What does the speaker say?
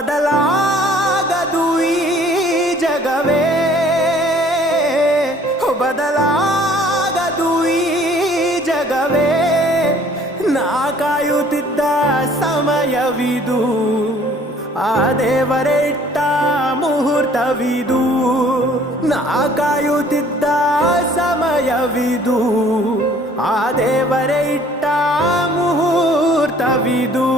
ಬದಲಾಗದು ಈ ಜಗವೇ, ಬದಲಾಗದು ಈ ಜಗವೇ. ನಾ ಕಾಯುತ್ತಿದ್ದ ಸಮಯವಿದು, ಆ ದೇವರೇ ಇಟ್ಟ ಮುಹೂರ್ತವಿದು. ನಾ ಕಾಯುತ್ತಿದ್ದ ಸಮಯವಿದು, ಆ ದೇವರೇ ಇಟ್ಟ ಮುಹೂರ್ತವಿದು.